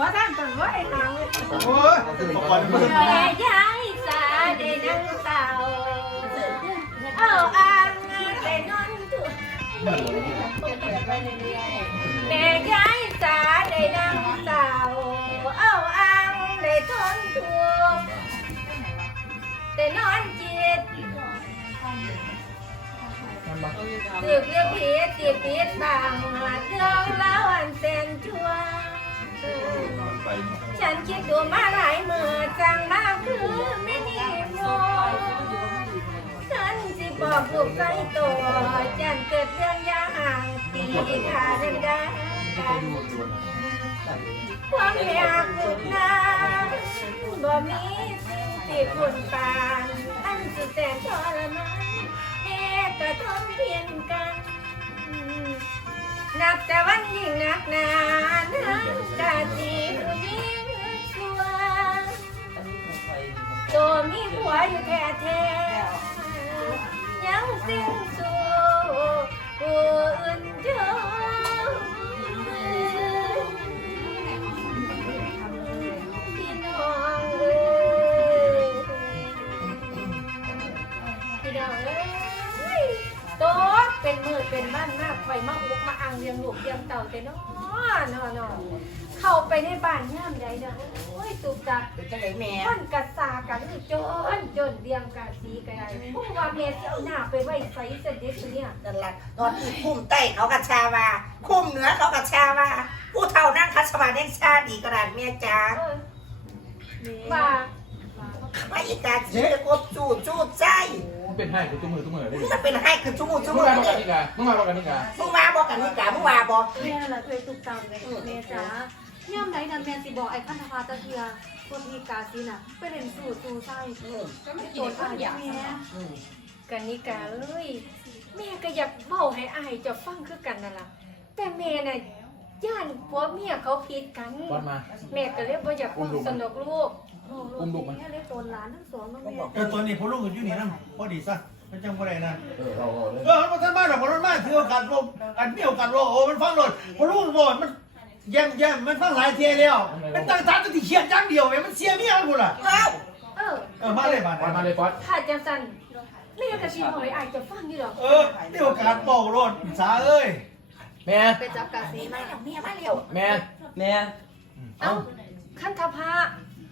ขอท่านก่อนไอ้ทางเลยโอ้ยบอกก่อนมึงแม่ยายสาได้นั่งเต่าเอาอ่างได้นอนตัวแม่ยายสาได้นั่งเต่าเอาอ่างได้ทนทุกข์ได้นอนจิตสืบเรื่องผีจีบปีดบางเรื่องเล่าอันเส้นชั่ว ฉันคิดดูมาหลายมือจังมากคือไม่มีโมฉันสิบอกลูกใจตัวฉันเกิดเรื่องยาห่างตีขาดินได้กันความอยากสุดนาบ่มีสิ่งที่คุณปานอันสุดแสนทรมานเอกระทมเพียงกัน นับแต่วันยิ่งนักหนาทั้งกาจีผู้ยิ่งชัวตัวมีผัวอยู่แท้แท้ยังสิ้นสู่ผู้อื่นเจอ เป็นมือเป็นบ้านมากไฟมาอุกมาอังเรียงลูกเรียงเต่าแต่น้อนอนอเข้าไปในบ้านย่ามใดเด้อโอ้ยตุกตักเป็นจังไดแม่คนกระซากันจนจนเรียงกาสีกันไงพวกว่าเมเสียวหน้าไปไว้ใส่เสด็จเนี่ยนั่นล่ะตอนที่คุ้มใต้เขากัชาวาคุ้มเหนือเขากัชาวาผู้เฒ่านั่งคัสมาเด้งชาดีกระดาษแม่จ๋าเออว่าไม่อีกการเสียกบจูดจูดใจ เป็นให้กูตุ้มือตุ้มือได้ดิจะเป็นให้คือจูดจูมึงดมาบอกเลกันยนี่กะมึงมาบอกกันนี่กะมึงมาบอกกันนี่กะมึงมาบอกแม่ละเคยตุกตามเลยแม่จ๋าย่ำไหนนั่นแม่สิบอกไอ้ขั้นทภาตะเทียคนมีกาซีน่ะ ไปเล่นสูตรสูไส้อืมไม่โดนอะไรแม่อืมกันนิกาเอ้ยแม่ก็อยากเบ้าให้อายเจะฟังคือกันนั่นล่ะแต่แม่น่ะ ย่านผัวเมียเขาผิดกันวัดมา แม่ก็เรียกว่าอยากฟังสนุกลูกโอ้ลูกแม่เลยโดนหลานทั้งสองน้องแม่เออตัวนี้พอลูกอยู่นี่นั่นพอดีซะมันจังบ่ได้นั่นเออเราเอาเลยเออมันท่านบ้านหรอกพอรถมาถือโอกาสลมอันมีโอกาสโลโอ้มันฟังรถพอลูกบ่มันแย่มแย่มมันฟังหลายเที่ยแล้วมันตั้งตาตั้งที่เขียนอย่างเดียวแม่มันเสียเมียกูล่ะเอ้าเออเออมาเลยบ้านวัดมาเลยฟอสถ้าจะสั่นแม่ก็สิบอกให้อายเจะฟังอยู่ดอกเออมีโอกาสบอกรถสาเอ้ย แม่ไปจับกาซีมามาแล้วเมียมาแล้วแม่แม่เอ้าคันทพา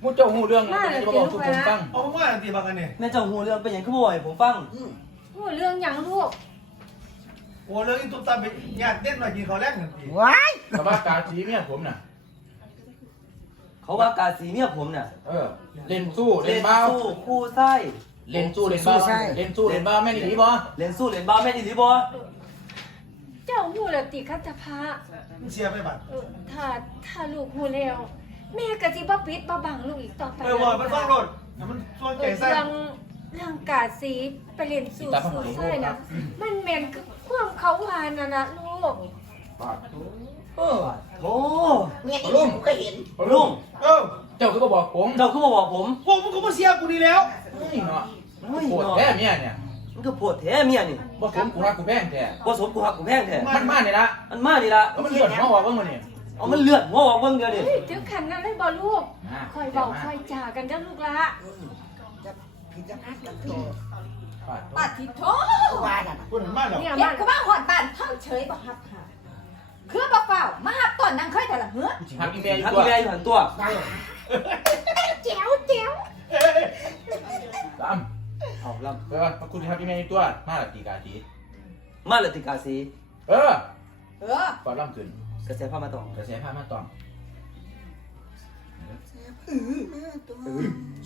มุดเจ้าหูเรื่องจะมาบอกทุกคนฟังเอามาตีบักกันนี่แม่เจ้าหูเรื่องเป็นอย่างขึ้นบ่อยผมฟังอืมโอ้เรื่องหยังลูกโอ้เรื่องอีตุ๊กตาไปญาติเด่นหน่อยกินข้าวแรงกันทีว้ายแต่ว่ากาสีเนี่ยผมน่ะเขาว่ากาสีเมียผมน่ะเออเล่นสู้เล่นเบาสู้คู่ไส้เล่นสู้เล่นเบาเล่นสู้เล่นเบาแม่นี่ดีบ่เล่นสู้เล่นบ้าแม่ดีหรือบ่ เจ้าหูแล้วติคันทพามันเสียไปบัดเออถ้าถ้าลูกหูแล้ว แม่ก็สิบ่ปิดบ่บังลูกอีกต่อไปเออว่ามันฟังรถมันส่วนเอใจอใส่เรื่องเรื่องกาดสีไปเรียนสู่สู่ใช่น่ะมันแม่นคือความเขาวานั่นน่ะลูกเออโอ้เมียนี่ผมก็เห็นลุงเออเจ้าคือก็บอกผมเจ้าขึ้นมาบอกผมพวกมึงก็มาเสียกูนี่แล้วนี่เนาะโอ้ยปวดเนาะแท้เมียเนี่ย มันก็ปวดแท้เมียนี่บ่สมกูรักกูแพงแท้บ่สมกูหักกูแพงแท้มันมาเนี่ยละมันมาดิละแล้วมันเลือดมาบอกว่ามึงเนี่ยเอามันเลือดหัวออกเบิ่งเดียวดิเฮ้ยถึงขันนั้นเลยบ่ลูกคอยเบาคอยจ่ากันเด้อลูกละจะพิจารณากันเถอะปาทิโถว่าน่ะคุณมากหรอเนี่ยเด็มากก็มาหอดบ้านเท่าเฉยบ่ฮับค่ะคือบ่เปล่ามาฮับตอนนางเคยแต่ละเหือหักอีเมลทักตัวอีแม่อยู่หันตัวแจ๋วแจ๋วสาม เอาลเออมาคุณทักอีเมลตัวมาละตีกาทีำมาเลยติกาสีเออเออก่อนล่ำขึ้นกระแสผ้ามาตองกระแสผ้ามาตอง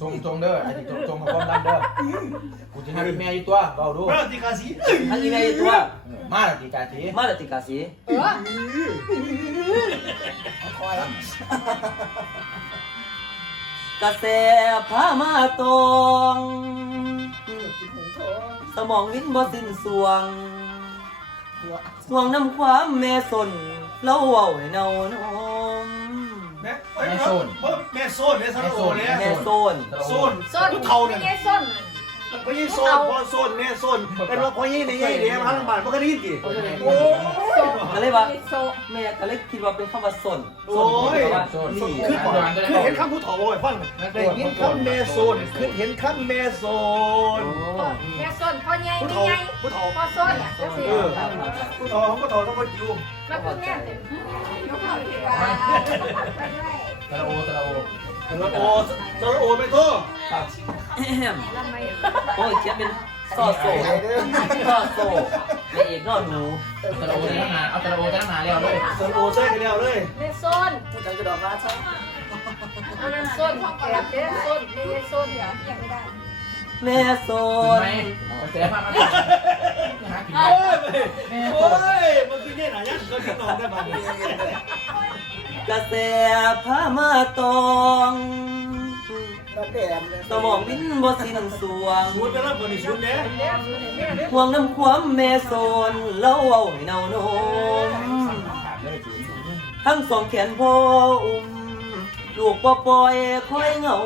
ทรงทรงเด้อไอ้ที่ทรงทรงกับความดันเด้อกูจะให้แม่อยู่ตัวเบาดูเรื่องตีกาสีทักอีแม่อยู่ตัวมาละตีกาทีมาเลยติกาสีเออคอยกระแสผ้ามาตอง สมองลิ้นบ่สิ้นสวงหัวสวงน้ำความแม่สนเล่าเว้าให้เนาโนมแม่แม่โซน แม่โซนเนี่ยสระโอเนี่ยแม่โซน โซนส้นผู้เฒ่าเนี่ยไม่ใช่ส้น โพอยี่โซนพอโซนแม่โซนเป็นว่าพอยี่ในยี่เดียวทางบ้านมันก็ได้ยินดิโอ้ยก็เลยว่าแม่ก็เลยคิดว่าเป็นคำว่าสนโอ้ยว่าโซนคือคือคือเห็นคำพูดถอโอ้ยฟังได้ยินคำแม่โซนคือเห็นคำแม่โซนแม่ส้นพ่อใหญ่ผู้ไม่เฒ่าใหญ่ผู้เฒ่าพ่อส้นอะก็สิเออผู้เฒ่าเขาก็เฒ่าต้องก็อยู่มาพูดแม่สิ ตะละโอตะละโอสระโอสระโอไม่โตครับทำไมโอ้ยเขียนเป็นซอโซซอโซแม่เอกนอหนูตะละโอจะตั้งนานเอาตะละโอจะตั้งนานแล้วเลยสระโอใส่กันแล้วเลยแม่ส้นผู้จังจะดอกมาใช่อันนั้นส้นของแกเด้ส้นไม่ใช่ส้นเหรอแม่โซกินนไหมเสียมากมันหากินโอ้ยโอ้ยมันคือเนี่ยหนายันก็กินนอนได้บ้าง กระแสพามาตองมาแดมเลยสมองวินบ่สิ้นสวงชุดจะรับคนในชุดเนี้ยเด้ส้นแม่เด้ห่วงน้ำความแม่โซนเล่าเอาให้เนาโนมทั้งสองแขนพ่ออุ้มลูกบ่ปล่อยคอยเหงา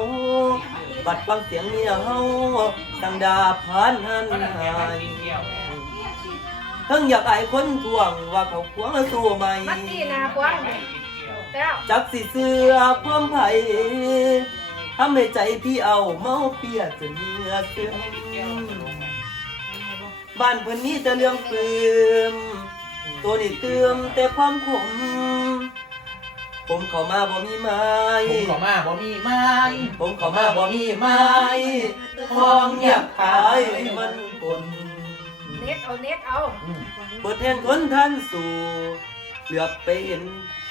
บัดฟังเสียงเมียเฮาสังดาผ่านหันหายทั้งอยากอายคนทวงว่าเขาควงสู้ไหม จักสิเสื้อความไผ่ทำให้ใจพี่เอาเมาเปียกจนเหงื่อซึมบ้านเพิ่นนี้แต่เรื่องปืมตัวนี้เติมแต่ความขม ผมเข้ามาบ่มีไม้ผมขอมาบ่มีไม้ผมเข้ามาบ่มีไม้ของอยากขายมันคนเน็กเอาเน็กเอาเปิดแทนคนท่านสู่เหลือบไปเห็น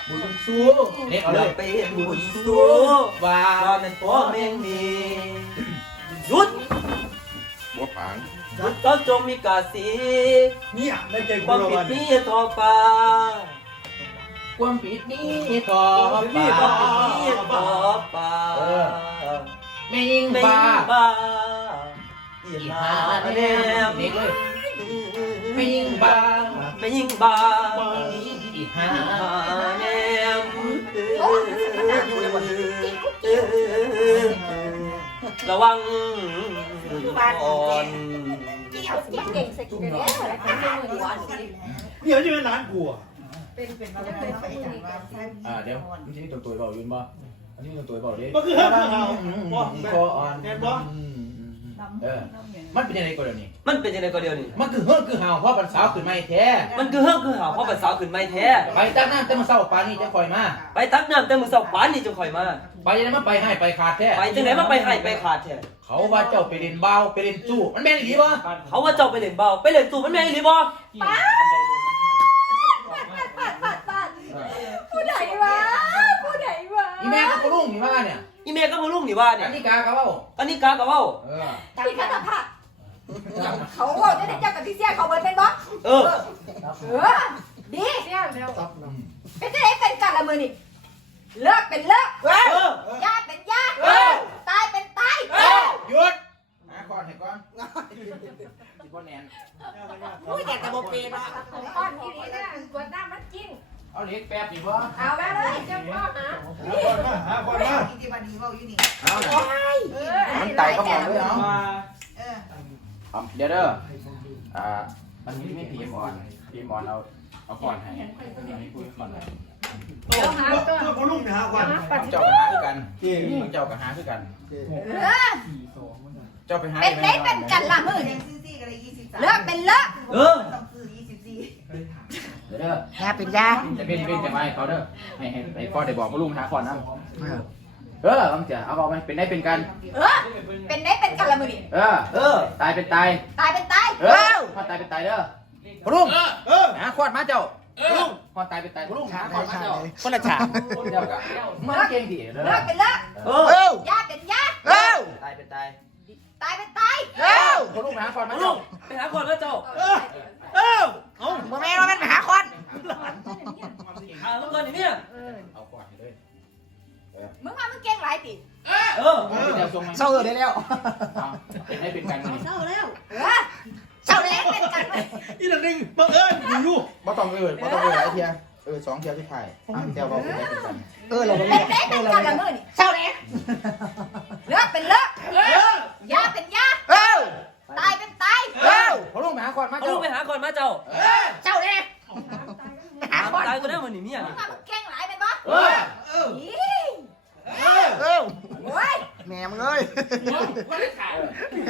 บุญสู้เน็ตเอาเหเลลือยบไปเห็นบุญสู่ว่าว่าเป็นพ่อแม่งมีหยุดบัวผางหยุดต้องจงมีกาสีเนี่ยได้ใจคกูวามแล้วผิดวันนี้ทอฟ้าความผิดนี้ต่อมีไปความผิดนี้ทอฟ้าไม่ยิงไม่บ้าบ้าอีอีหาหาแนแนมมเด็กเลยไม่ยิงบ้าไม่ยิงบ้าอีหาหาแนม ระวังก่อนเก่งใส่กูเด้อแล้วก็เป็นมือหวานเดี๋ยวจะเป็นร้านกูอะเป็นเป็นเป็นเป็นมือนี่กันอ่าเดี๋ยวมันจะมีตัวตัวเบายืนบ่อันนี้ตัวตัวเบาดิมันคือห้ามเอาบ่คออ่อนแม่นบ่ เออมันเป็นยังไงก่อนเดี๋ยวนี้ มันเป็นยังไงก็เดียวนี่มันคือเฮือกคือห่าวเพราะมันสาวขึ้นไม่แท้มันคือเฮิ่มคือหาเพราะเป็นสาวขึ้นไม่แท้ ไปตั้งน้ำแต่มาเศร้าปานนี้จะคอยมา ไปตักน้ำแต่มือสาวปานนี่จะคอยมา ไปยังไงมันไปให้ไปขาดแท้ ไปจังไหนมาไปให้ไปขาดแท้เขาว่าเจ้าไปเล่นเบาไปเล่นจู้มันแม่นอีหลีบ่เขาว่าเจ้าไปเล่นเบาไปเล่นตู่มันแม่นอีหรือบ่ผู้ใดวะผู้ใดวะอีแม่กับพ่อลุงนี่ว่าเนี่ย อีเมก็บ่ลุงนี่ว่าเนี่อัยนนี้กาเขาเว้าอันนี้กาก็เว้า เออพี่คัตภาพเขาว่าจะได้เจ้ากับที่เสียเขาเบิดเป็นบ่เออ เออ ดีเสี้ยแล้วเป็นจะได้เป็นกันละมือนี่เลิกเป็นเลิกเออยาเป็นยาเออ ตายเป็นตายหยุดหาก่อนให้ก่อนสิบ่แน่นผู้อยากจะบอกเปย์เนาะ อ่อนที่นี่นะปวดหน้ามันกิน เอาเหล็กแป๊บนี่บ่เอาแล้วเลยเจ้าพ่อหาหาคนมาหาคนมาที่วันนี้ว่าอยู่นี่เอาน่ะเออมันไต่เข้ามาเลยเนาะเอาเดี๋ยวเด้ออ่ามันมีไม่พีเอ็มออนพีเอ็มออนเอาเอาก่อนให้ให้คุยก่อนเลยเดี๋ยวหาตัวเพื่อพ่อลุงเนี่ยหาควันปัดเจ้าไปหาคือกันจริงเจ้าก็หาคือกันเออเจ้าไปหาเป็นได้เป็นกันละมือนี่เลิกเป็นเลิกเออ เดี๋ยวเด้อยาเป็นยาจะเป็นเป็นแต่ไม่เขาเด้อให้ให้ให้พ่อได้บอกมาลุงหาก่อนนะเออลองจะเอาบอกไปเป็นได้เป็นกัน เออ เป็นได้เป็นกันละมือนี่เออ เออ ตายเป็นตาย ตายเป็นตาย เออพ่อตายเป็นตายเด้อพ่อลุงเออหาขวดมาเจ้าพ่อลุงพ่อตายเป็นตายพ่อลุงหาขวดมาเจ้าคนละฉากเจ้าก็มันเก่งดีเด้เลิอกเป็นเลิกเออยาเป็นยาตายเป็นตาย ตายเป็นตายพ่อลุงหาขวดมาลุเจ้างไปหาก่อนแล้วเจ้าเออเออเอาบ่แม่ว่ามันหาคนหาแล้วก่อนนี่เนี่ยเอาขวดให้เลยมึงว่ามึงเก่งหลายติเออเดี๋ยวส่งมาเศร้าได้แล้วเป็นได้เป็นกันนี่เศร้าแล้วเออเศร้าแล้วเป็นกันเลยอีนั่นนึงบังเอิญอยู่อยู่บ่ต้องเอ่ยบ่ต้องเอ่ยไอ้เทียเออสองเทียที่ถ่ายอะเทียบอกเป็นได้เป็นกันเออเราเป็นได้เป็นกันละมือนี่เศร้าแล้ว มาเอาจ้าลูกไปหาก่อนมาเจ้าเจ้าเนี่ยหาคตายก็ได้เหมือนนี่เนี่ยมึงมแข่งหลายไป็นเออเออาโอ้ยแหนมงเลยว้า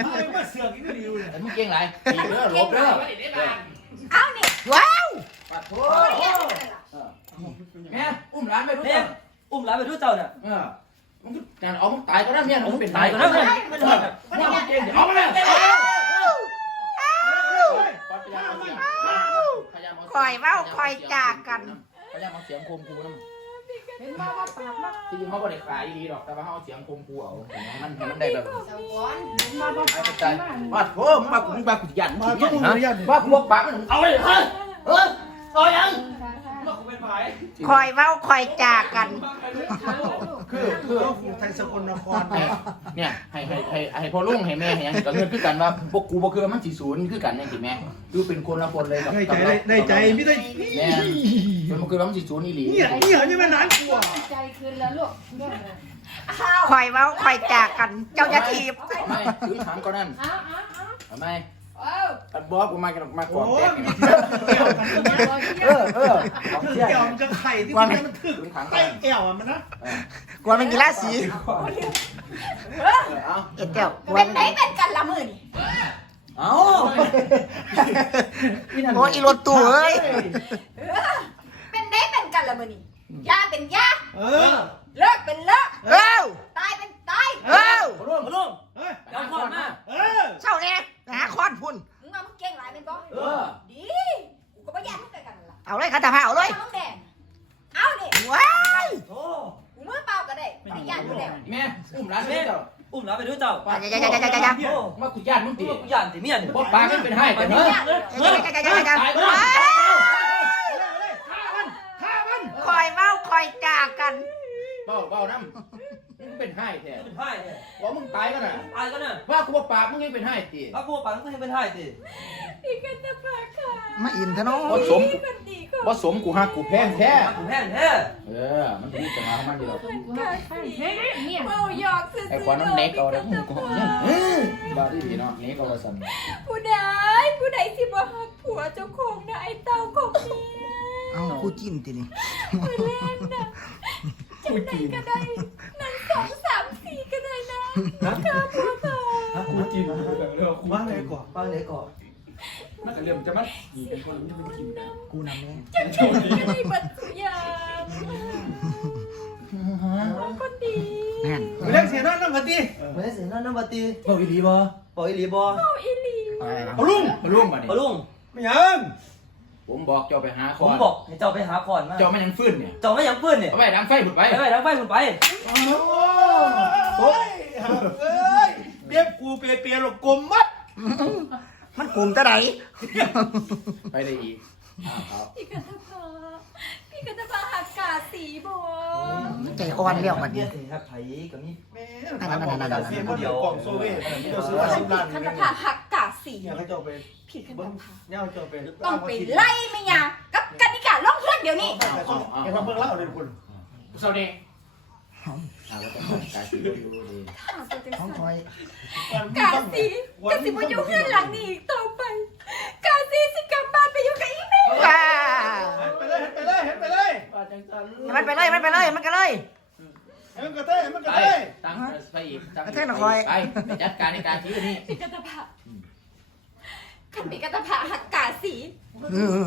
อ้ยมาเสือกอีนดเดีวเยแมึงเก่งไรดีเด้อลบเด้อมร้านเอานี่ว้าวปัดโถแกเอแม่อุ้มร้านไปทุกเนี่คยนอุ้มหลานไปดูเจ้าเนี่ยการเอามึงตายก็ได้เนี่ยมึงเป็นตายก็ได้ คอยเว้าคอยจากกันพยายามเอาเสียงโคมกูนะเห็นว่าว่าปากว่าที่จริงเขาก็ได้ขายดีหรอก แต่ว่าเขาเอาเสียงโคมกูเอามันมันได้แบบสวรรค์เห็นว่าว่าปากใจว่าว่าโอ้มึงมากูมึงมากูยันมาทุกคนเลยยันว่ากูบอกปากมันเอาเลยเฮ้ยเฮ้ยเอายังว่ากูเป็นไผคอยเว้าคอยจากกัน คือคือไทยสกลนครให้เนี่ยให้ให้ให้ให้พ่อลุงให้แม่ให้ยังก็เงินคือกันว่าพวกกูบ่คือว่ามันสิศูนย์คือกันจังซี่แม่คือเป็นคนละคนเลยกับได้ใจได้ใจไม่ได้แม่มันบ่คือว่ามันสิศูนย์อีหลีเนี่ยเนี่ยนี่มันนานกว่าใจคืนแล้วลูกเรื่องอะไรคอยเว้าคอยจากกัน เจ้าจะทีบเอาไม่คือถามก่อนนั่นอ้าวอ้าวอ้าวเอาไม่ เอ้าอันบอกกูมากันมาก่โอ้อนแตยกมันเกี่ยวกันเออเออของคือเที่ย เกี่ยวมันจะไข่ที่มันมันถึกถึงขังไต้แก้วมันนะกวนเป็นกีฬาสีเอาเอ็ดเจ้าเป็นไหนเป็นกันละมือนี่เอาโอ้ยอีรถตู้เอ้ยเป็นไหนเป็นกันละมือนี่ยาเป็นยาเออ เลิกเป็นเลิกเอ้าตายเป็น ตายเอ้ามาลุงมาลุงเฮ้ยเจ้าก่อนมาเออเศร้าเนี่ยหาค้อนพุ่น มึงว่ามึงเก่งหลายเป็นบ่เออดีกูก็บ่ยานมึงกันกันนั่นล่ะเอาเลยคาถาผ้าเอาเลยเอามึงแดงเอานี่ว้ายโอ้กูมือเปล่าก็ได้ไม่ได้ยานกูแล้วแม่อุ้มร้านแม่อุ้มหลานไปดูเจ้าอย่าอย่าอย่าอย่าอย่าอย่าโอ้มากูย่านมึงกูตีว่ากูย่านสิเมียนี่บอกปากให้เป็นให้แต่ไม่เฮ้ยยานเลยอย่าอย่าอย่าอย่าอย่าว้ายคอยเว้าคอยจากกันเบาเบาน้ำมึ งเป็นให้แท้เป็นไผ่เนี่ยว่ามึงตายก็น่ะอายกันน่ะว่ากูบอกปากมึงยังเป็นให้ตีว่ากูว่าปังกูให้เป็นไผ่สิพี่กันจะพาค่ะมาอินเถอะเนาะว่าสมคนดีก็ว่าสมกูหักกูแพงแท้กูแพงแท้เออมันถูกจังหวะของมันดีหรอกเฮ้ยเนี่ยเมาหยอกซื่อๆไอ้ควันมันเน็กเอาแล้วมึงกูบ้าที่ดีเนาะเน็กเอาละสันผู้ใดผู้ใดสิบ่ฮักผัวเจ้าของนะไอ้เต้าของเมียเอาคู่จิ้นทีนี่กูจีนก็ได้นั่น สองสามสี่ก็ได้นะข้าผัวเขากูจีนว่าไงก่อนปังเลยก่อนมันก็เริ่มจะมันมีเป็นคนจะเป็นกินกูนำแม่จะถูกไม่บัตรสุยามคนดีแม่นไปเล่นเสียนั่นนั่งกันดิไม่ได้เสียนั่นน้ำบัตีบอกอีหลีบ่บอกอีหลีบอเอาอีหลีเอลุงมาร่วมมาดิมาลุงไม่ยัง ผมบอกเจ้าไปหาคผอมนบอกให้เจ้าไปหาก่อนมาเจ้ามันยังฟื้นเนี่ยเจ้าไม่ยังปื้นเนี่ยเอาไปดังไฟผุดไปไปไปทางไฟคุณไป โอ้ยเอ้ยเบียบกูเปียเปียหลกกลมมัดมันกลุ่มตะไหนไปได้อีกอ้าวครับพี่กันตะพาพี่ กันตะพาหักกาสีบอใจอ่อนแล้วบัดเนี่นี้ยสิครับไผกับนี่แม่ขายของกาเซียนคนเดียวกล่องโซเวียตเจ้าซื้อมาสิบล้านพี่กันตะพาหักกาสีเนี่ยเขาจะไปพี่กันเบิ้ตะงพาเนี่ยเขาจะไปต้องไปไล่ไม่ยากับกันนิกาล่องเพื่อนเดี๋ยวนี้ไอ้ความเบิ้งเล่าเลยคุณสวัสดีอ่าว่าแต่การซื้อดูดีของคอยกาสีกาสีมาอยู่เพื่อนหลังนี้อีกต่อไป กาสีสิกลับบ้านไปอยู่กับอีแม่ ว้า เลยไปเลยเห็นไปเลยมันไปเลยมันไปเลยมันก็เลย เห็นมันกระเต้เห็นมันกระไปเต้ตั้งไปอีกตั้งกระเทยหน่อยคอยไปไปจัดการในการซื้อนี่พี่กันตะพาขันพี่กันตะพาหักกาสี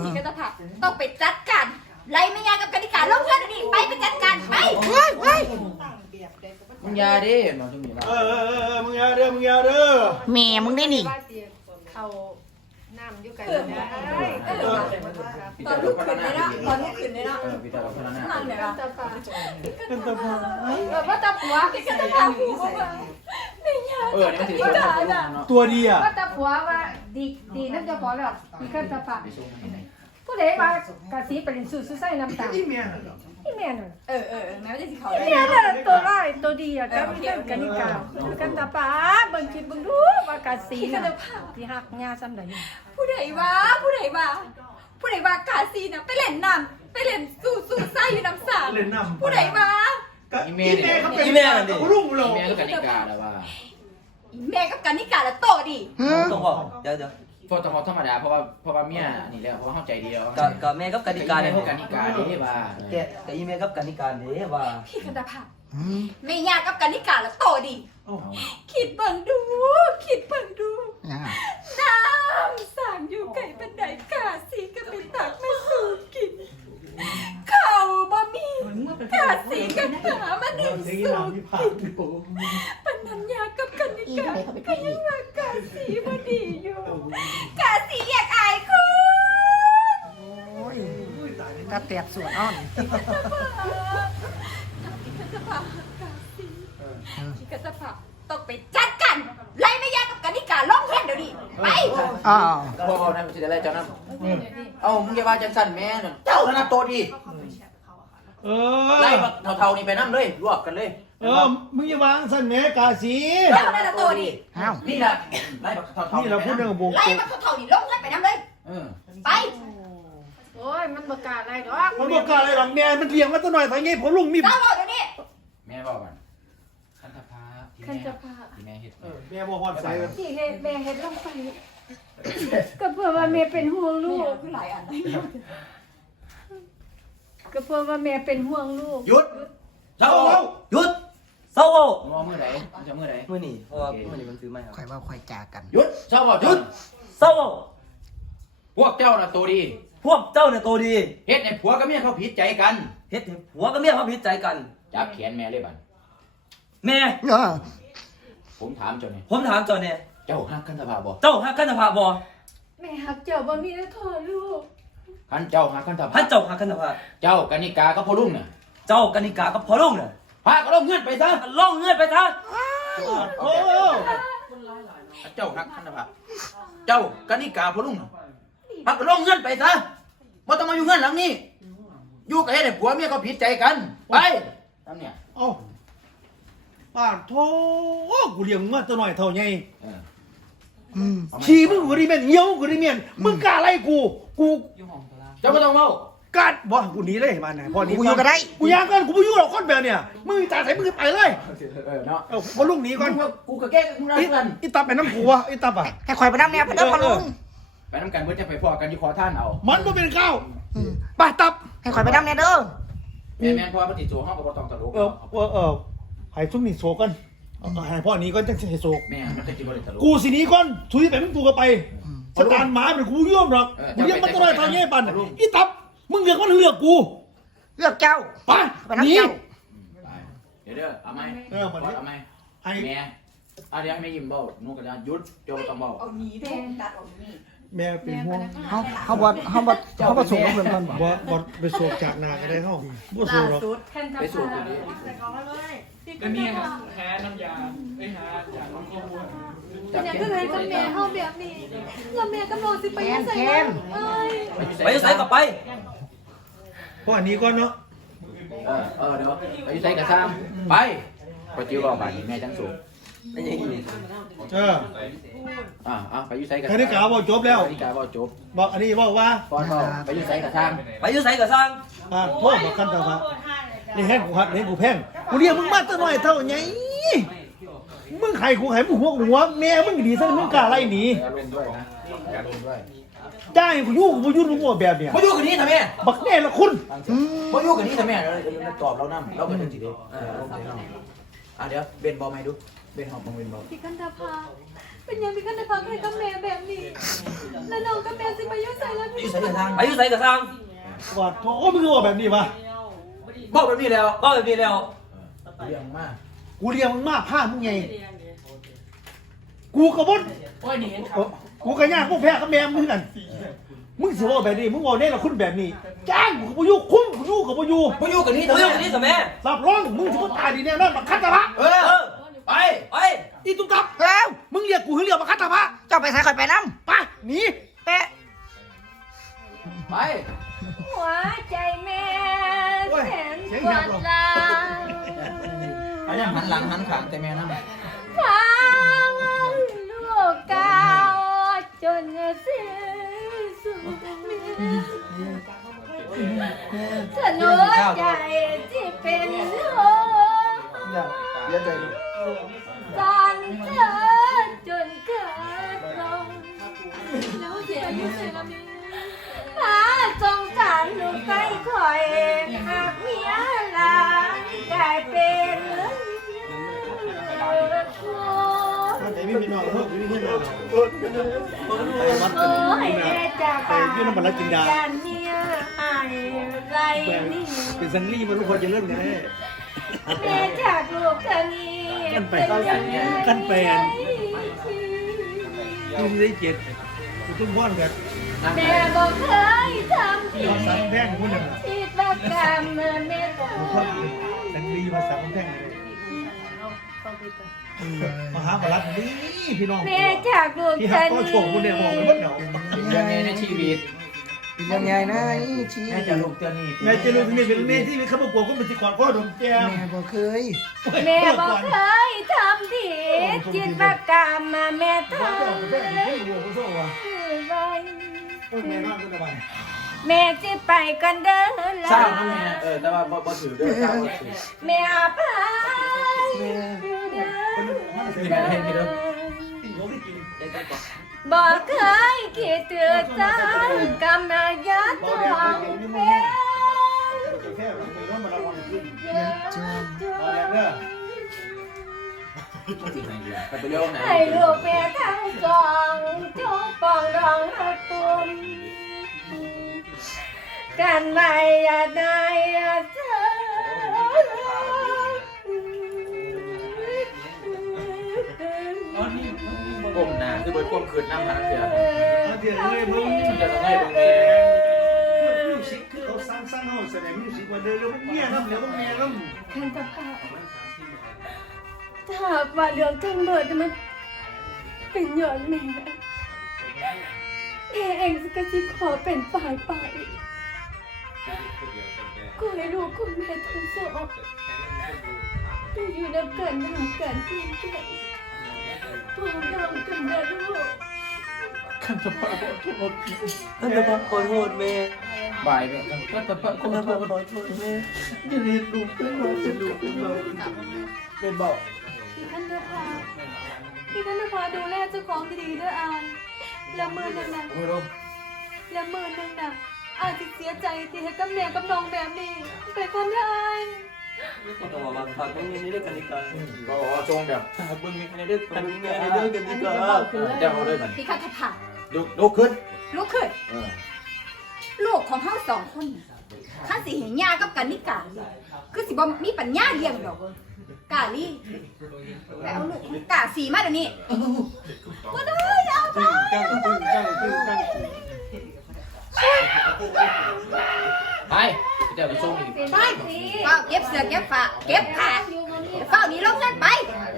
พี่กันตะพาต้องไปจัดการไล่ไม่ยากับกันนิกาล่องเพื่อนเดี๋ยวนี้ไปไปจัดการไปเฮ้ยเฮ้ยมึงยาดิมันจะมีว่าเออเออเออมึงอย่าเด้อมึงอย่าเด้อ แม่มึงได้นี่ เขา น้ำอยู่กันนะตอนลูกขึ้นนเลยนะตอนลูกขึ้นเลยเนาะเออพี่ตาลูกนนะนั่นเลยเนาะตะปาเป็นตะพาเออว่าตาผัวพี่กันตะพาพูดว่าไม่ยาเออนี่มันถือชนลูกเนาตัวดีอะว่าตะปัวว่าดีดีนั่นจะพอแล้วพี่กันตะปา ไปส่งให้ไหนผู้ใดมากะสีเป็นสูตรใส่น้ำตาลที่เมียที่แม่น่ะเออเออแม้ว่าจะสิเขาที่แม่น่ะตัวร้ายตัวดีอะกับเพื่อนกันนิกาพี่กันตาปาเบิ่งคิดเบิ่งดูว่ากะสีกันน่ะตะพาที่หักงาซ้ำใดผู้ใดว่าผู้ใดว่าผู้ใดว่ากาซีนะไปเล่นน้ำไปเล่นสู่สู่ไส้อยู่น้ำสาเล่นน้ำผู้ใดว่าอีเมย์เขาเป็นรุ่งเลแม่ยก็กันนิกาแล้วว่าอีแม่กับกันนิกาละโตดิต้องบอกเดี๋ยวเดี๋ยว พอต้องธรรมดาเพราะว่าเพราะว่าเมียนี่แล้วเพราะว่าเข้าใจดีแล้วกับกับแม่กับกติกาเนี่ยกันนิกาดีว่าแกกับอีเมลกับกติกาเนี่ยว่าพี่กันตาผาไม่ยากกับกันนิกาแล้วโตดีเอ้าคิดเบิ่งดู คิดเบิ่งดูยังไงน้ำสางอยู่ไก่บันไดกาสีก็ไปตักมาสู่กินข้าวบะหมี่กาสีกันหามาหนึ่งสู่กินปันนัญญากับกันนิกาก็ยังว่ากาสีบ่ดีอยู่กาสีอยากอายคุณกระเตียบสวนอ้อนกิจภาพกาสีกิจภาพต้องไปจัดกันไล่ไม่ยากกับกันนิกาล่องเพื่อนเดี๋ยวนี้ไปอ๋อพ่อเอานั่นมันสิได้อะไรเจ้านั่นเอ้ามึงอย่าว่าจังสั่นแม่น่ะเจ้านั่นนะโตดี เอไล่อบักเท่าๆนี่ไปนํเลยรวบกันเลยเออ มึงอย่าวางสันแหม่กาสีเจ้านั่นน่ะโตดีอ้าว นี่ล่ะไล่บักเท่าๆนี่เราพูดเรื่องวงไล่กบมาเท่าๆนี่ล่องเพื่อนไปน้ำเลย เออไปโอ้ยมันประกล้าศอะไรดอกมันบอกกล้าอะไรหรอกแม่มันเลี้ยงมาตั้งหน่อยตอนนี้ผมลุงมีเจ้าบอกเดี๋ยวนี้แม่บอกกันคันตะพาที่คัแม่นจะพาที่แม่เฮ็ดเออแม่บอกฮอดใส่ที่เฮ็ดแม่เฮ็ดลงไป ก็เพื่อว่าแม่เป็นห่วงลูกหลายอัน ก็เพื่อว่าแม่เป็นห่วงลูกหยุดเจ้าเอาหยุดเศร้าเว้ามึงเอามือไหนมึงจะเอามือไหนมื่อนี่เพราะว่ามื่อนี่มันซื้อไม่ครับข่อยว่าข่อยจากัน หยุดเจ้าบอกหยุดเศร้าเว้าพวกเจ้าน่ะโตดี พวกเจ้าเนี่ยโตดีเฮ็ดให้ผัวกับเมียเขาผิดใจกัน เฮ็ดให้ผัวกับเมียเขาผิดใจกัน จับแขนแม่เลยบัดแม่เออผมถามเจ้านี่ผมถามเจ้าเนี่ยเจ้าฮักคันตะพาบ่เจ้าฮักกันภาบ่แม่หักเจ้าบ่มีแต่โทษลูก คันเจ้าฮักคันตะพัพานเจ้าฮักกันภาเจ้ากันนิกาก็พ่อลุงน่ะเจ้ากนิกากับพ่อลุงเนี่ยพาก็ลงเงื่อนไปซะล่องเงื่อนไปซะโอ้เจ้าฮักคันตะพาเจ้ากันนิกาพ่อลุงน่ะพาก็ลงเงื่อนไปซะบ่ต้องมาอยู่เงื่อนหลังนี้อยู่กับเฮ็ดให้ผัวเมียเขาผิดใจกันไปตามเนี่ยเอ้าป้าโธ่กูเลี้ยงมึงมาตั้งหน่อยเท่าไงเอออืมขี่มึงกูได้แม่นเหี้ยวกูได้แม่นมึงกล้าไล่กู กูเจ้าบ่ต้องเว้ากล้าบ่กูหนีเลยมาไหนพ่อหนีกูอยู่ก็ได้กูยางกันกูไม่อยู่หรอกคนแบบเนี่ยมึงจ่าใส่มึงไปเลยเออเนาะเอาพ่อลุงหนีก่อนกูก็แก้กูนะอีเพื่อนอีตับไปน้ำกูวะอีตับอะให้ข่อยไปน้ำเนี่ยไปเด้อพ่อลุงไปน้ำกันเพื่อจะไปพอกันอยู่ขอท่านเอา มันบ่เป็นข้าวอืมไปตับให้ข่อยไปน้ำเนี่ยเด้อแม่แม่นเพราะว่าปฏิจูห้องกับบ่ต้องตลกเออเออเออให้ซุ่มนี่โศกกันเอาเอาให้พ่อหนี้ก่อนจังสิให้โศกแม่มันจะกินบ่ได้ตลกกูสิหนี้ก่อนทุยไปมึงกูก็ไป สตาร์หมาเป็นกูย่อมหรอกเออกูเรียกมันตัวไรทางเงี้ยปันอีตับมึงเลือกมันเลือกกูเลือกเจ้า ไปไปหนีน้ำเจ้า เดี๋ยวเด้อเอาไหมเออมาดิ เอาไหมให้แม่เอาเดี๋ยวไม่ยิ้มเบ้านูกระดานหยุดเจ้าบ่ต้องเบ้าเอาหนีเด้ตัดออกหนี แม่เป็นห่วงเฮาเฮาบ่เฮาบ่เฮาบ่ส่งกับเพิ่นก่อนบ่บ่บ่ไปโศกจากหนาก็ได้เฮาบ่โศล่ากหรอกสุดคันจะไปสู่พาตัวนี้ก็นี่ครับแพ้น้ำยาไอ้ยหาอยากลองข้อมูลจับเนี่ยแขก็นเลยกับแม่เฮาแบบนี้แล้วแม่ก็นอนสิไปยังไสเนาะเอ้ยไปอยู่ไสกับไปพ่อหนี้ก่อนเนาะเออเออเดี๋ยวไปอยู่ไสกระซ้ำไปพอจิ้วรอบาดนี้แม่จังสูงไม่ใช่อีนี่เออ อ่าอ่าไปอยู่ไสกระคณิกาบ่จบแล้วคณิกาบ่จบบอกอันนี้บอกว่าก่อนเบ้าไปอยู่ไสกระซ้ไปอยู่ไสกับสร้างอ่าโทษบอกคันตะวะนี่แห้งกูหัดนี่กูแพงกูเรียกมึงมาตั้งหน่อยเท่าไงมึงไข่กูไข่มึงหัวหัวแม่มึงดีซะมึงกล้าไล่หนีำอารมณ์ด้วยนะอารมณ์ด้วยได้กูยุ่งกูยุ่งมึงว่าแบบเนี้ยบ่อยู่กับนี้ทำแม่บักแน่ละคุณบ่อยู่กับนี้ทำแม่เราเราตอบเรานำเราก็จังสิเด้เอออารมณ์ด้วยนำอะเดี๋ยวเบนบอลไหมดูเบนหอบมึงเบนบอลพี่กันตาพา เป็นยังพี่กันตาพาให้กับแม่แบบนี้ แล้วน้องกับแม่สิไปอยู่ไสแล้วไปอพี่ยู่ไสกระซ้ำไปอยู่ไสกับสร้างว่าโอ้มึงว่าแบบนี้ปะบอกแบบนี้แล้วก็แบบนี้แล้วเรื่องมาก กูเรียกมึงมากผ้ามึงไงกูกระบดโอ้ยนี่เห็นครัเอ้อกูกระย่างพวกแพ้กับแม่มึงกันมึงสิว่าแบบนี้มึงว่าแน่ละคุณแบบนี้จ้างกูบ่อยู่คุ้มกูอยู่กับบ่อยู่บ่อยู่กับนี้ไปทำอยู่แม่กับนี่กับแม่รับรองมึงสิบ่ตายดีแน่นอนบักคัตตะพะเอเอออ ไปไปอีตุ๊กตับแล้วมึงเรียกกูให้เรียกบักคัตตะพะเจ้าไปใส่ข่อยไปน้ไปหนีำแปะไปหัวใจแม่แสนปวดร้าวพยายามหันหลังหันขางแต่แม่นั่งฟังลูกกาวจนสิ้นสุดถนนใจที่เป็นลมเดี๋ยวใจ จานเกิดจนเกิดลงแล้วเสียงยุเสียงอะไจงสารลูใจคอยหากเมียลากลายเป็นไอ้พี่พี่น้องเฮ้ยพี่พี่น้องเฮ้ยวันี่น้องบรรนี่เป็นซันลี่มันรู้คนจะเลิกแน่เมจากลูกทางนี กันไปกันไปยุ่งได้เจ็ดตุ้มพ่อนกันแม่บอกเคยทำผิดสันแท่งคุณน่ะผิดประการมเมื่อแม่ตกสันลี่มาสันแท่งเลยมหาปลัดนี่พี่น้องแม่จากลูกที่กัหักก็โฉมคุณเนี่ยมองเลยว่าเดายังไงในชีวิต ยังไงนะอีชีแม่จะลูกเจ้านี่แม่จะรู้ที่นี่เป็นแม่ที่มีคำบอกก็เป็นสิขอดพ่อดมแก้มแม่บ่เคยแม่บอกเคยทำผิดผิดประการมาแม่ทพ่อจะเป็นำผู้หัวผู้โซ่ว่ะไว้ต้นแม่นอนก็ตะวันแม่จะไปกันเด้อเศร้าล่ะนะแม่เออแต่ว่าบ่บ่ถือเด้อเศร้าบ่ถือแม่อภัยแม่ที่แม่เห็นกี่เด้อติ่งเขาที่กิน บอกเคยคิดเตือนจังกำนัยาทองเป็นแค่ไปนอนมาละวันขึ้นเยอะจมาแล้วเด้อไปไปเรื่องไหนให้ลูกแม่ทั้งสองจงปองรองหักตุ่มกันไม่อย่าได้เธอ ก้มหน้าคือบ่ก้มขึ้นน้ำหาเสือมาเดี๋ยวเลยมึงจะต้องให้เบิ่งแม่มิวสิกคือเขาสร้างสร้างเขาแสดงมิวสิกมาเดินแล้วมันเมียน้ำเดี๋ยวมันเมียน้ำท่านตะพาถ้าหากว่าเรื่องทั้งหมดมันเป็นย้อนแม่แม่เองก็จะขอเป็นฝ่ายไปขอให้ลูกคุณแม่ทั้งสองได้อยู่ในกันหางกันเพียงแค่ พร้อมทำกันนะลูกอันตะปะขอโทษแม่บ่ายเนี่ยก็จะพะอันตะขอโทษแม่อย่าเรียนลูกเป็นเราเป็นลูกเป็นเราเป็นเบาพี่ท่านเจ้าค่ะพี่ท่านเจ้าค่ะดูแลเจ้าของดีๆด้วยอายล้วมือหนึงน่ะไม่รู้แล้วมือหนึงน่ะอาจจะเสียใจที่ให้กับแม่กับน้องแบบนี้ไปคนได้อาย ต้องมาฝากตรงนี้นี่ด้วยกันดีกว่าก็บอกว่าจงแบบฝากเบิ่งมีในเรื่องกันแม่ในเรื่องกันดีกว่าเจ้าเลยมันพี่คัทผาลุกลุกขึ้นลูกขึ้นเออลูกของเฮาสองคนท่านสิเห็นยากับกันนิกาคือสิบ่มีปัญญาเลี้ยงดอกกาลี่ไปเอาลูกของกาสีมาเดี๋ยวนี้มาเลยเอาไปจังตึงจังตึงจังไป เดี๋ยวไปส่งอีกไปเฝ้าเก็บเสือเก็บฝาเก็บผ้าเฝ้านีลงเงินไป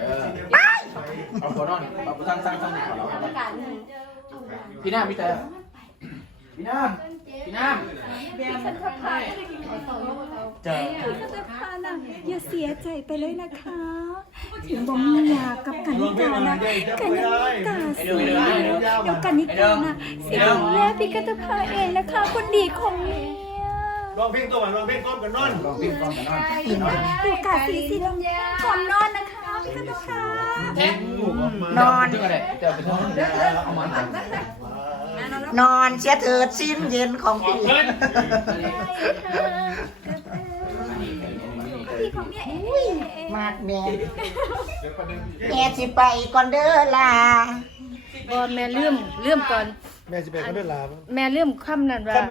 เออไปเอาคนนอนเอาสร้างสร้างสร้างดีกว่าเราพี่น้าพี่แต่พี่น้าพี่น้าฉันจะพาไปกินข้าวต้มจ้าฉันะอย่าเสียใจไปเลยนะคะถึงบ่มียากับกันนิกานะกันนิกาสีแล้วกันนิกานะสิดูแลพี่กัตพาเองนะคะคนดีของเมีย ลองเพลงตัวลองเพลงก้อนกันนอนลองปิ้งกล้องกันนอนดูกาสีสิลงก่อนนอนนะคะพี่กัตพาแท็กนอนถึงอะไรเดี๋ยวไปทำเอามันกันนอนเสียเถิดสิ้นเย็นของพี่พี่ของเมียเองมาดแม่แม่สิไปก่อนเด้อล่ะบอแม่ลืมลืมก่อน แม่จะไปก็ได้ลาแม่ลืมคำนั้นว่า